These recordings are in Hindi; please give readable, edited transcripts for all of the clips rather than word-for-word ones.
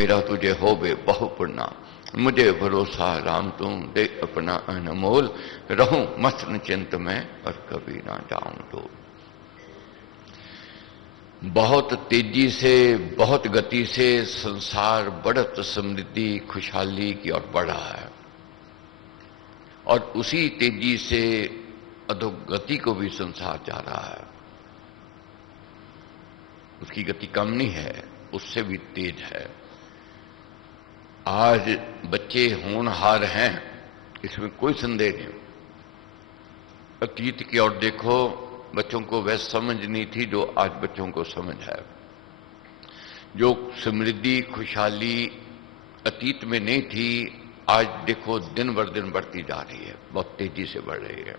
मेरा तुझे होवे बहु पुरना, मुझे भरोसा राम तू दे अपना अनमोल, रहूं मस्त चिंत में पर कभी ना जाऊं तो। बहुत तेजी से, बहुत गति से संसार बढ़त समृद्धि खुशहाली की ओर बढ़ रहा है, और उसी तेजी से अधोगति को भी संसार जा रहा है। उसकी गति कम नहीं है, उससे भी तेज है। आज बच्चे होनहार हैं, इसमें कोई संदेह नहीं। अतीत की ओर देखो, बच्चों को वह समझ नहीं थी जो आज बच्चों को समझ है। जो समृद्धि खुशहाली अतीत में नहीं थी, आज देखो दिन बर दिन बढ़ती जा रही है, बहुत तेजी से बढ़ रही है।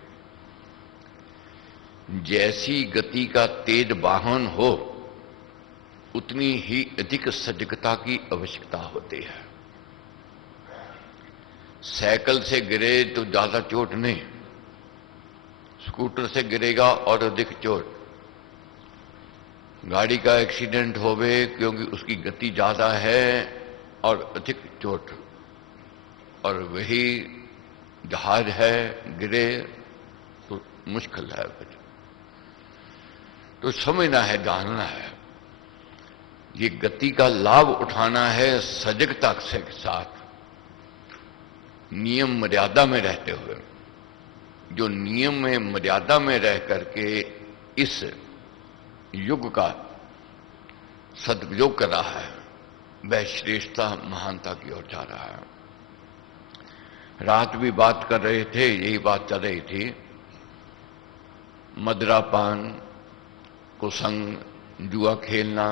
जैसी गति का तेज वाहन हो, उतनी ही अधिक सजगता की आवश्यकता होती है। साइकिल से गिरे तो ज्यादा चोट नहीं, स्कूटर से गिरेगा और अधिक चोट। गाड़ी का एक्सीडेंट होवे क्योंकि उसकी गति ज्यादा है और अधिक चोट, और वही जहाज है, गिरे तो मुश्किल है। तो समझना है, जानना है, ये गति का लाभ उठाना है सजगता के साथ, नियम मर्यादा में रहते हुए। जो नियम में मर्यादा में रह करके इस युग का सदुपयोग कर रहा है, वह श्रेष्ठता महानता की ओर जा रहा है। रात भी बात कर रहे थे, यही बात चल रही थी। मदिरापान, कुसंग, जुआ खेलना,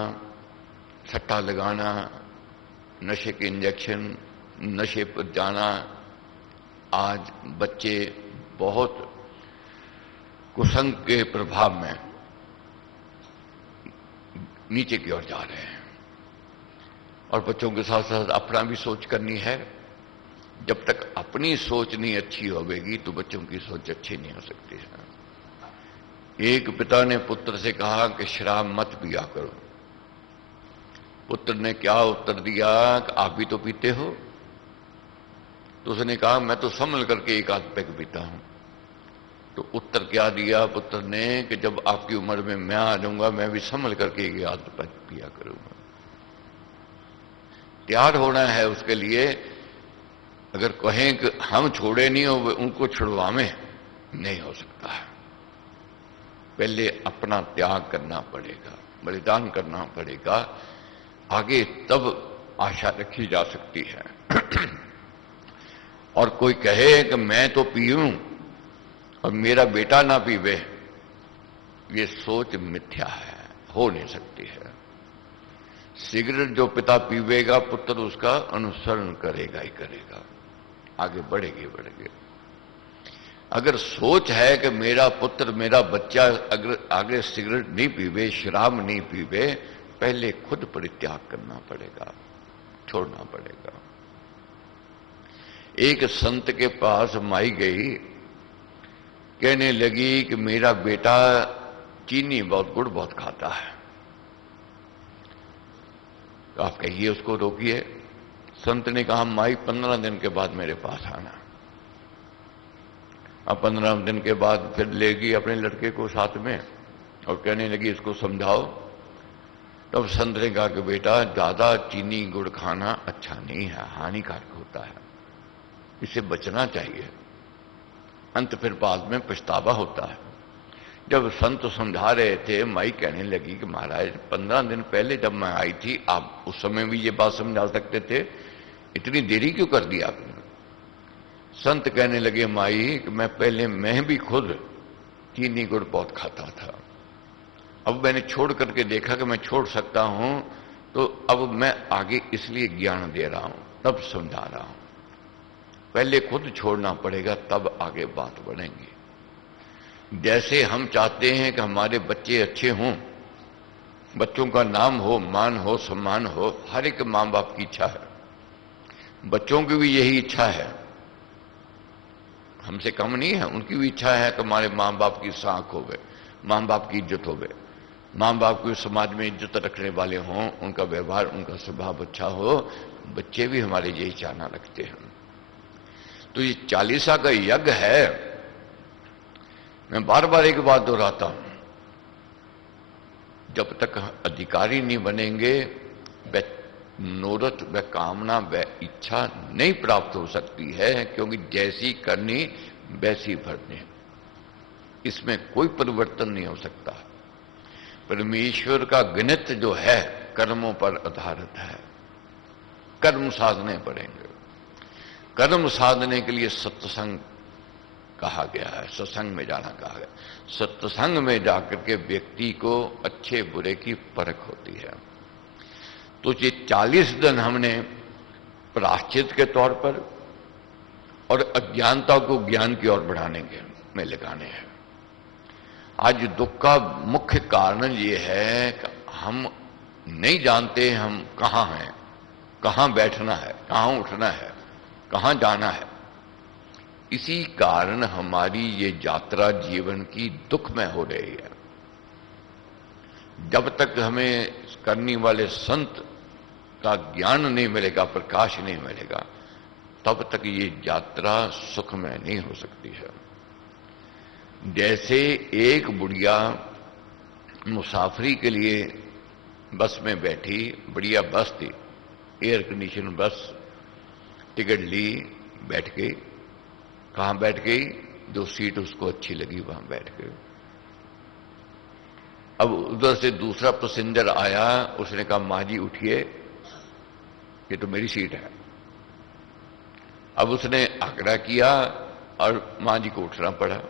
सट्टा लगाना, नशे के इंजेक्शन, नशे पर जाना, आज बच्चे बहुत कुसंग के प्रभाव में नीचे की ओर जा रहे हैं। और बच्चों के साथ साथ अपना भी सोच करनी है। जब तक अपनी सोच नहीं अच्छी होगी तो बच्चों की सोच अच्छी नहीं हो सकती है। एक पिता ने पुत्र से कहा कि शराब मत पिया करो। पुत्र ने क्या उत्तर दिया कि आप भी तो पीते हो। तो उसने कहा मैं तो संभल करके एक आध पैक पीता हूं। तो उत्तर क्या दिया पुत्र ने कि जब आपकी उम्र में मैं आ जाऊंगा, मैं भी संभल करके एक आध पैक पिया करूंगा। तैयार होना है उसके लिए। अगर कहें कि हम छोड़े नहीं हो, उनको छुड़वावे, नहीं हो सकता है। पहले अपना त्याग करना पड़ेगा, बलिदान करना पड़ेगा, आगे तब आशा रखी जा सकती है। और कोई कहे कि मैं तो पीऊं और मेरा बेटा ना पीवे, ये सोच मिथ्या है, हो नहीं सकती है। सिगरेट जो पिता पीवेगा, पुत्र उसका अनुसरण करेगा ही करेगा, आगे बढ़ेगी बढ़ेगी। अगर सोच है कि मेरा पुत्र, मेरा बच्चा अगर आगे सिगरेट नहीं पीवे, शराब नहीं पीवे, पहले खुद परित्याग करना पड़ेगा, छोड़ना पड़ेगा। एक संत के पास माई गई, कहने लगी कि मेरा बेटा चीनी बहुत, गुड़ बहुत खाता है। तो आप कहिए उसको रोकिए। संत ने कहा माई 15 दिन के बाद मेरे पास आना। अब 15 दिन के बाद फिर लेगी अपने लड़के को साथ में और कहने लगी इसको समझाओ। तब संत ने कहा कि बेटा ज्यादा चीनी गुड़ खाना अच्छा नहीं है, हानिकारक होता है, इससे बचना चाहिए। अंत फिर बाद में पछतावा होता है। जब संत समझा रहे थे, माई कहने लगी कि महाराज 15 दिन पहले जब मैं आई थी, आप उस समय भी ये बात समझा सकते थे, इतनी देरी क्यों कर दी आपने। संत कहने लगे माई कि मैं भी खुद चीनी गुड़ बहुत खाता था। अब मैंने छोड़ करके देखा कि मैं छोड़ सकता हूं, तो अब मैं आगे इसलिए ज्ञान दे रहा हूं, तब समझा रहा हूं। पहले खुद छोड़ना पड़ेगा, तब आगे बात बढ़ेंगी। जैसे हम चाहते हैं कि हमारे बच्चे अच्छे हों, बच्चों का नाम हो, मान हो, सम्मान हो, हर एक मां बाप की इच्छा है। बच्चों की भी यही इच्छा है, हमसे कम नहीं है, उनकी भी इच्छा है कि हमारे मां बाप की साख होवे, मां बाप की इज्जत होवे। माँ बाप को समाज में इज्जत रखने वाले हों, उनका व्यवहार, उनका स्वभाव अच्छा हो, बच्चे भी हमारे यही चाहना रखते हैं। तो ये 40 का यज्ञ है। मैं बार बार एक बात दोहराता हूं, जब तक अधिकारी नहीं बनेंगे व मनोरथ व कामना व इच्छा नहीं प्राप्त हो सकती है, क्योंकि जैसी करनी वैसी भरनी, इसमें कोई परिवर्तन नहीं हो सकता। परमेश्वर का गणित जो है कर्मों पर आधारित है। कर्म साधने पड़ेंगे। कर्म साधने के लिए सत्संग कहा गया है, सत्संग में जाना कहा गया। सत्संग में जाकर के व्यक्ति को अच्छे बुरे की परख होती है। तो ये 40 दिन हमने प्रायश्चित के तौर पर और अज्ञानता को ज्ञान की ओर बढ़ाने के में लगाने हैं। आज दुख का मुख्य कारण ये है कि हम नहीं जानते हम कहां हैं, कहां बैठना है, कहां उठना है, कहां जाना है। इसी कारण हमारी ये यात्रा जीवन की दुख में हो रही है। जब तक हमें करने वाले संत का ज्ञान नहीं मिलेगा, प्रकाश नहीं मिलेगा, तब तक ये यात्रा सुख में नहीं हो सकती है। जैसे एक बुढ़िया मुसाफरी के लिए बस में बैठी, बढ़िया बस थी, एयर कंडीशन बस, टिकट ली, बैठ गई। कहां बैठ गई? जो सीट उसको अच्छी लगी वहां बैठ गई। अब उधर से दूसरा पैसेंजर आया, उसने कहा मां जी उठिए, ये तो मेरी सीट है। अब उसने आग्रह किया और मां जी को उठना पड़ा।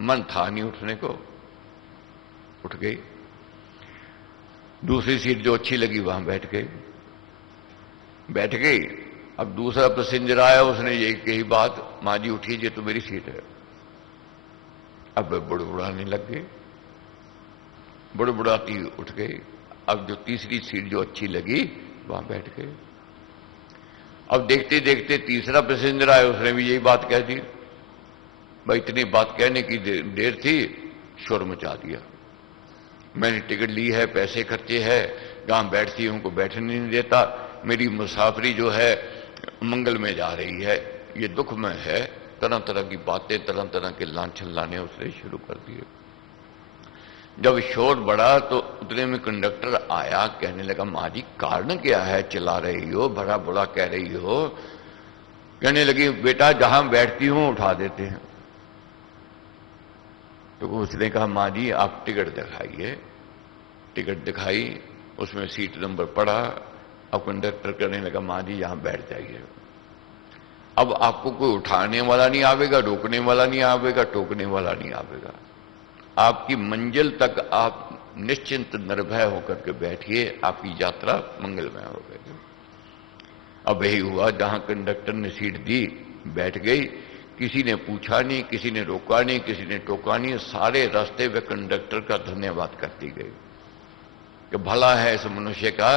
मन था नहीं उठने को, उठ गई। दूसरी सीट जो अच्छी लगी वहां बैठ गई, बैठ गई। अब दूसरा पैसेंजर आया, उसने यही कही बात, मां जी उठिए, ये तो मेरी सीट है। अब बुड़बुड़ाने लग गई, बुड़बुड़ाती उठ गई। अब जो तीसरी सीट जो अच्छी लगी वहां बैठ गई। अब देखते देखते तीसरा पैसेंजर आया, उसने भी यही बात कह दी। भाई इतनी बात कहने की देर थी, शोर मचा दिया। मैंने टिकट ली है, पैसे खर्चे है, जहां बैठती हूं को बैठने नहीं देता, मेरी मुसाफरी जो है मंगल में जा रही है, ये दुख में है। तरह तरह की बातें, तरह तरह के लांछन लाने उसने शुरू कर दिए। जब शोर बढ़ा तो उतने में कंडक्टर आया, कहने लगा मां जी कारण क्या है, चिल्ला रही हो, भरा बुरा कह रही हो? कहने लगी बेटा जहां बैठती हूं उठा देते हैं। तो उसने कहा मां जी आप टिकट दिखाइए। टिकट दिखाई, उसमें सीट नंबर पड़ा। अब कंडक्टर कहने लगा मां जी यहां बैठ जाइए। अब आपको कोई उठाने वाला नहीं आवेगा, रोकने वाला नहीं आवेगा, टोकने वाला नहीं आवेगा। आपकी मंजिल तक आप निश्चिंत निर्भय होकर के बैठिए, आपकी यात्रा मंगलमय हो गई। अब यही हुआ, जहां कंडक्टर ने सीट दी बैठ गई। किसी ने पूछा नहीं, किसी ने रोका नहीं, किसी ने टोका नहीं। सारे रास्ते वे कंडक्टर का धन्यवाद करती गई कि भला है इस मनुष्य का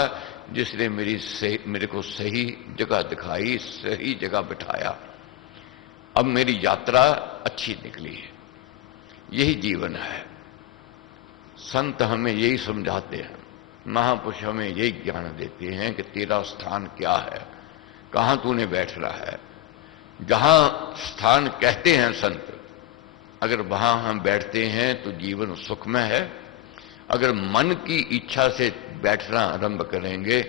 जिसने मेरे को सही जगह दिखाई, सही जगह बिठाया। अब मेरी यात्रा अच्छी निकली है। यही जीवन है। संत हमें यही समझाते हैं, महापुरुष हमें यही ज्ञान देते हैं कि तेरा स्थान क्या है, कहां तूने बैठना है। जहां स्थान कहते हैं संत, अगर वहां हम बैठते हैं तो जीवन सुखमय है। अगर मन की इच्छा से बैठना आरंभ करेंगे,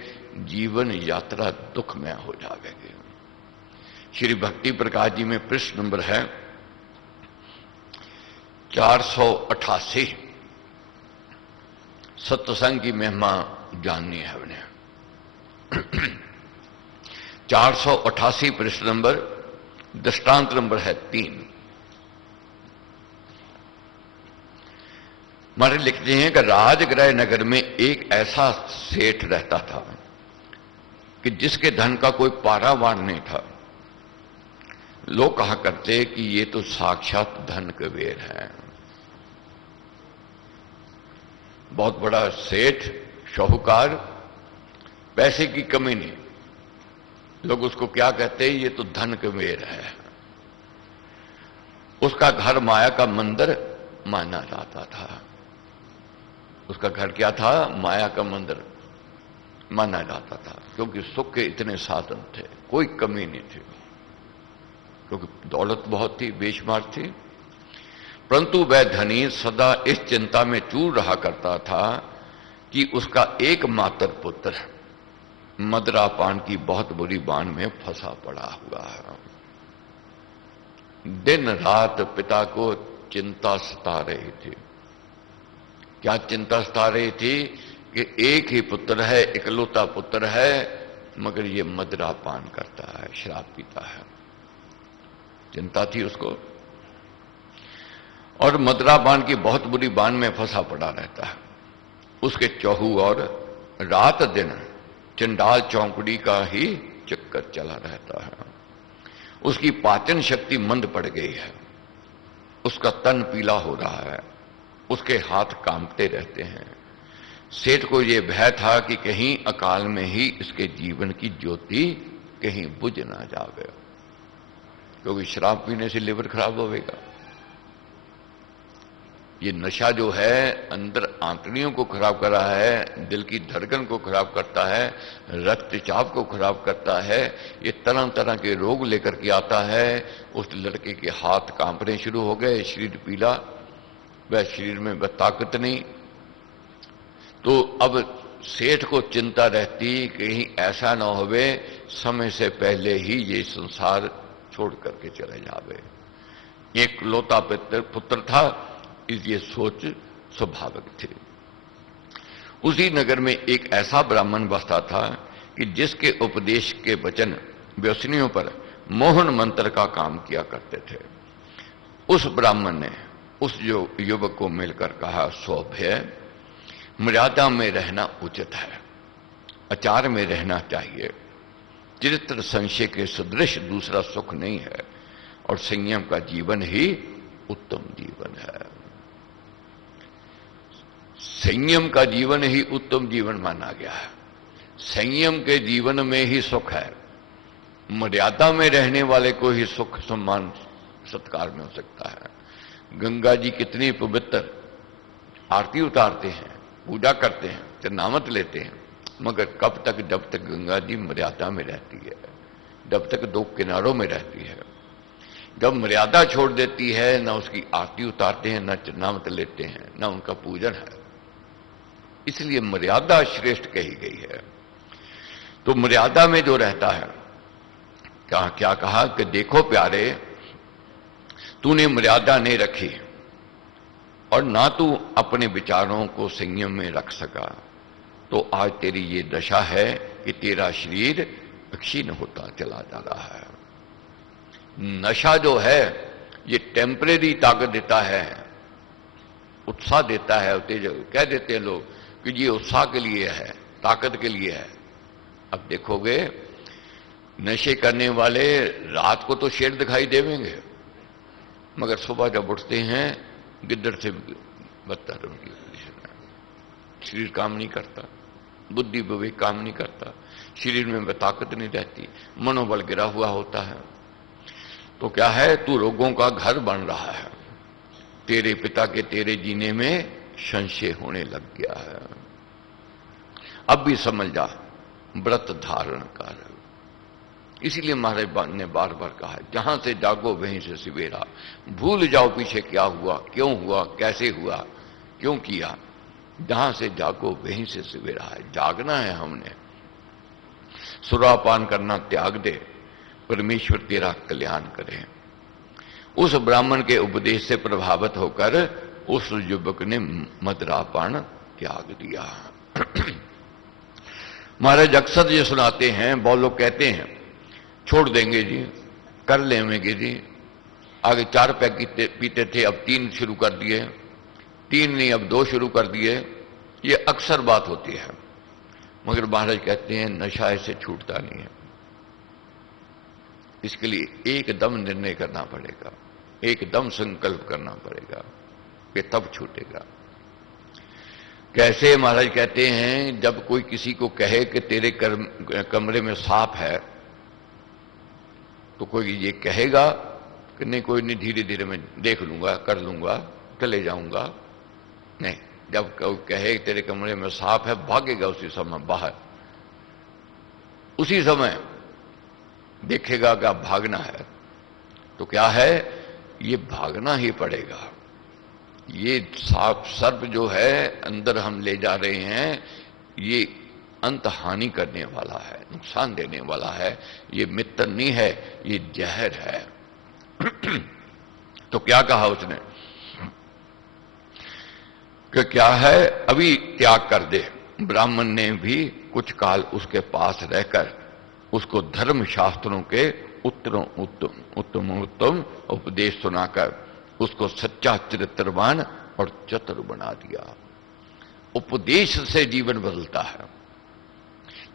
जीवन यात्रा दुखमय हो जाएगी। श्री भक्ति प्रकाश जी में पृष्ठ नंबर है 488। सत्संग की महिमा जाननी है उन्हें। 488 पृष्ठ नंबर, दृष्टांत नंबर है 3। हमारे लिखते हैं कि राजगृह नगर में एक ऐसा सेठ रहता था कि जिसके धन का कोई पारावार नहीं था। लोग कहा करते कि ये तो साक्षात धन कुबेर है। बहुत बड़ा सेठ, शाहूकार, पैसे की कमी नहीं। लोग उसको क्या कहते हैं, ये तो धन कुबेर है। उसका घर माया का मंदिर माना जाता था। उसका घर क्या था? माया का मंदिर माना जाता था, क्योंकि सुख के इतने साधन थे, कोई कमी नहीं थी, क्योंकि दौलत बहुत थी, बेशुमार थी। परंतु वह धनी सदा इस चिंता में चूर रहा करता था कि उसका एकमात्र पुत्र मदरापान की बहुत बुरी बाण में फंसा पड़ा हुआ है। दिन रात पिता को चिंता सता रही थी। क्या चिंता सता रही थी? कि एक ही पुत्र है, इकलौता पुत्र है, मगर ये मदरापान करता है, शराब पीता है। चिंता थी उसको, और मदरापान की बहुत बुरी बाण में फंसा पड़ा रहता है। उसके चौहू और रात दिन चंडाल चौंकड़ी का ही चक्कर चला रहता है। उसकी पाचन शक्ति मंद पड़ गई है, उसका तन पीला हो रहा है, उसके हाथ कांपते रहते हैं। सेठ को यह भय था कि कहीं अकाल में ही इसके जीवन की ज्योति कहीं बुझ ना जावे, क्योंकि शराब पीने से लिवर खराब होगा। ये नशा जो है अंदर आंतड़ियों को खराब कर रहा है, दिल की धड़कन को खराब करता है, रक्तचाप को खराब करता है, ये तरह तरह के रोग लेकर के आता है। उस लड़के के हाथ कांपने शुरू हो गए, शरीर पीला, वह शरीर में वह ताकत नहीं। तो अब सेठ को चिंता रहती कहीं ऐसा ना होवे समय से पहले ही ये संसार छोड़ करके चले जावे। एक लौता पुत्र था, ये सोच स्वाभाविक थी। उसी नगर में एक ऐसा ब्राह्मण बसता था कि जिसके उपदेश के वचन व्यसनियों पर मोहन मंत्र का काम किया करते थे। उस ब्राह्मण ने उस युवक को मिलकर कहा, सौभ्य, मर्यादा में रहना उचित है, आचार में रहना चाहिए। चरित्र संशय के सदृश दूसरा सुख नहीं है, और संयम का जीवन ही उत्तम जीवन है। संयम का जीवन ही उत्तम जीवन माना गया है। संयम के जीवन में ही सुख है। मर्यादा में रहने वाले को ही सुख सम्मान सत्कार में हो सकता है। गंगा जी कितनी पवित्र, आरती उतारते हैं, पूजा करते हैं, चरनामत लेते हैं, मगर कब तक? जब तक गंगा जी मर्यादा में रहती है, जब तक दो किनारों में रहती है। जब मर्यादा छोड़ देती है, ना उसकी आरती उतारते हैं, ना चरनामत लेते हैं, ना उनका पूजन है। इसलिए मर्यादा श्रेष्ठ कही गई है। तो मर्यादा में जो रहता है, क्या कहा कि देखो प्यारे, तूने मर्यादा नहीं रखी और ना तू अपने विचारों को संयम में रख सका, तो आज तेरी ये दशा है कि तेरा शरीर क्षीण होता चला जा रहा है। नशा जो है ये टेम्परेरी ताकत देता है, उत्साह देता है, तेज कह देते हैं लोग कि ये उत्साह के लिए है, ताकत के लिए है। अब देखोगे नशे करने वाले रात को तो शेर दिखाई देवेंगे, मगर सुबह जब उठते हैं गिद्दड़ से बदतर उनकी कंडीशन है। शरीर काम नहीं करता, बुद्धि विवेक काम नहीं करता, शरीर में वह ताकत नहीं रहती, मनोबल गिरा हुआ होता है। तो क्या है, तू रोगों का घर बन रहा है। तेरे पिता के तेरे जीने में संशय होने लग गया है। अब भी समझ जा, व्रत धारण कर। इसीलिए महाराज ने बार बार कहा, जहां से जागो वहीं से सवेरा। भूल जाओ पीछे क्या हुआ, क्यों हुआ, कैसे हुआ, क्यों किया। जहां से जागो वहीं से सवेरा है। जागना है हमने। सुरापान करना त्याग दे, परमेश्वर तेरा कल्याण करे। उस ब्राह्मण के उपदेश से प्रभावित होकर उस युवक ने मदरापान त्याग दिया। महाराज अक्सर ये सुनाते हैं, बहुत लोग कहते हैं छोड़ देंगे जी, कर लेंगे जी। आगे 4 पैक पीते थे, अब 3 शुरू कर दिए, 3 नहीं अब 2 शुरू कर दिए। ये अक्सर बात होती है, मगर महाराज कहते हैं नशा ऐसे छूटता नहीं है। इसके लिए एकदम निर्णय करना पड़ेगा, एकदम संकल्प करना पड़ेगा कि तब छूटेगा। कैसे? महाराज कहते हैं, जब कोई किसी को कहे कि तेरे कमरे में सांप है, तो कोई ये कहेगा कि नहीं कोई नहीं, धीरे धीरे मैं देख लूंगा, कर लूंगा, चले जाऊंगा। नहीं, जब कहे तेरे कमरे में सांप है, भागेगा उसी समय बाहर, उसी समय देखेगा कि अब भागना है, तो क्या है, ये भागना ही पड़ेगा। ये सांप सर्प जो है अंदर हम ले जा रहे हैं, ये अंत हानि करने वाला है, नुकसान देने वाला है, ये मित्र नहीं है, ये जहर है। तो क्या कहा उसने कि क्या है, अभी त्याग कर दे। ब्राह्मण ने भी कुछ काल उसके पास रहकर उसको धर्म शास्त्रों के उत्तम उपदेश सुनाकर उसको सच्चा चरित्रवान और चतुर बना दिया। उपदेश से जीवन बदलता है।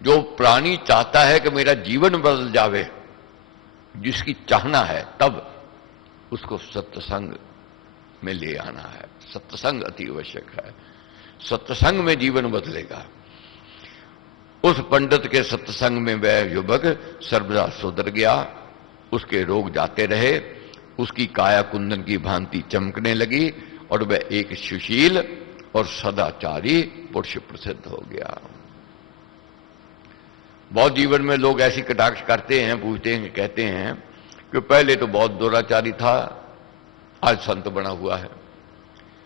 जो प्राणी चाहता है कि मेरा जीवन बदल जावे, जिसकी चाहना है, तब उसको सत्संग में ले आना है। सत्संग अति आवश्यक है। सत्संग में जीवन बदलेगा। उस पंडित के सत्संग में वह युवक सर्वदा सुधर गया। उसके रोग जाते रहे, उसकी काया कुंदन की भांति चमकने लगी और वह एक सुशील और सदाचारी पुरुष प्रसिद्ध हो गया। बहुत जीवन में लोग ऐसी कटाक्ष करते हैं, पूछते हैं, कहते हैं कि पहले तो बहुत दुराचारी था, आज संत बना हुआ है।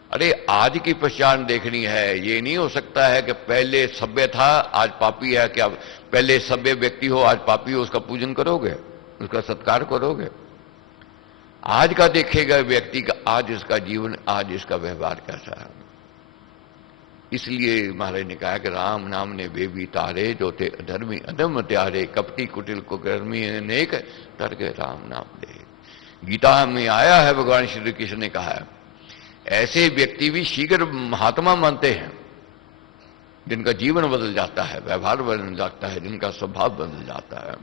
अरे आज की पहचान देखनी है। ये नहीं हो सकता है कि पहले सभ्य था आज पापी है। क्या पहले सभ्य व्यक्ति हो आज पापी हो, उसका पूजन करोगे, उसका सत्कार करोगे? आज का देखेगा व्यक्ति का, आज इसका जीवन, आज इसका व्यवहार कैसा है। इसलिए महाराज ने कहा कि राम नाम ने वे भी तारे, जो थे अधर्मी अधम त्यारे, कपटी कुटिल को गर्मी अनेक तर के राम नाम ले। गीता में आया है, भगवान श्री कृष्ण ने कहा है, ऐसे व्यक्ति भी शीघ्र महात्मा मानते हैं जिनका जीवन बदल जाता है, व्यवहार बदल जाता है, जिनका स्वभाव बदल जाता है।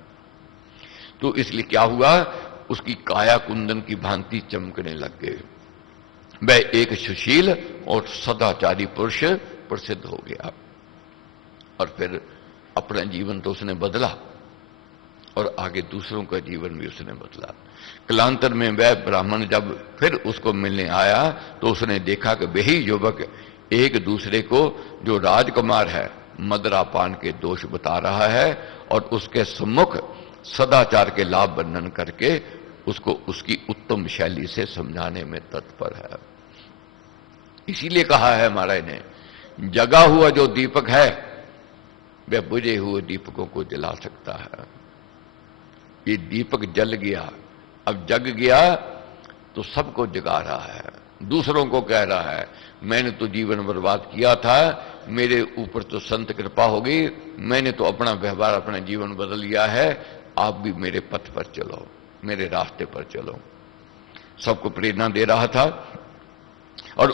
तो इसलिए क्या हुआ, उसकी काया कुंदन की भांति चमकने लग गए। वह एक सुशील और सदाचारी पुरुष प्रसिद्ध हो गया। और फिर अपना जीवन तो उसने बदला और आगे दूसरों का जीवन भी उसने बदला। कालांतर में वह ब्राह्मण जब फिर उसको मिलने आया तो उसने देखा कि वही युवक एक दूसरे को, जो राजकुमार है, मदरापान के दोष बता रहा है और उसके सम्मुख सदाचार के लाभ वर्णन करके उसको उसकी उत्तम शैली से समझाने में तत्पर है। इसीलिए कहा है महाराज ने, जगा हुआ जो दीपक है वह बुझे हुए दीपकों को जला सकता है। ये दीपक जल गया, अब जग गया तो सबको जगा रहा है, दूसरों को कह रहा है मैंने तो जीवन बर्बाद किया था, मेरे ऊपर तो संत कृपा हो गई, मैंने तो अपना व्यवहार, अपना जीवन बदल लिया है, आप भी मेरे पथ पर चलो, मेरे रास्ते पर चलो। सबको प्रेरणा दे रहा था और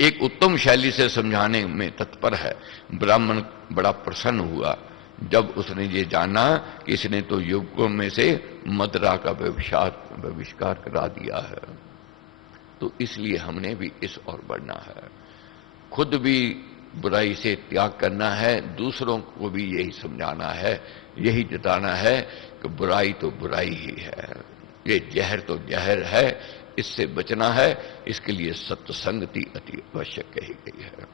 एक उत्तम शैली से समझाने में तत्पर है। ब्राह्मण बड़ा प्रसन्न हुआ जब उसने ये जाना कि इसने तो युवकों में से मदरा का बहिष्कार करा दिया है। तो इसलिए हमने भी इस ओर बढ़ना है, खुद भी बुराई से त्याग करना है, दूसरों को भी यही समझाना है, यही जताना है कि बुराई तो बुराई ही है, ये जहर तो जहर है, इससे बचना है। इसके लिए सत्संगति अति आवश्यक कही गई है।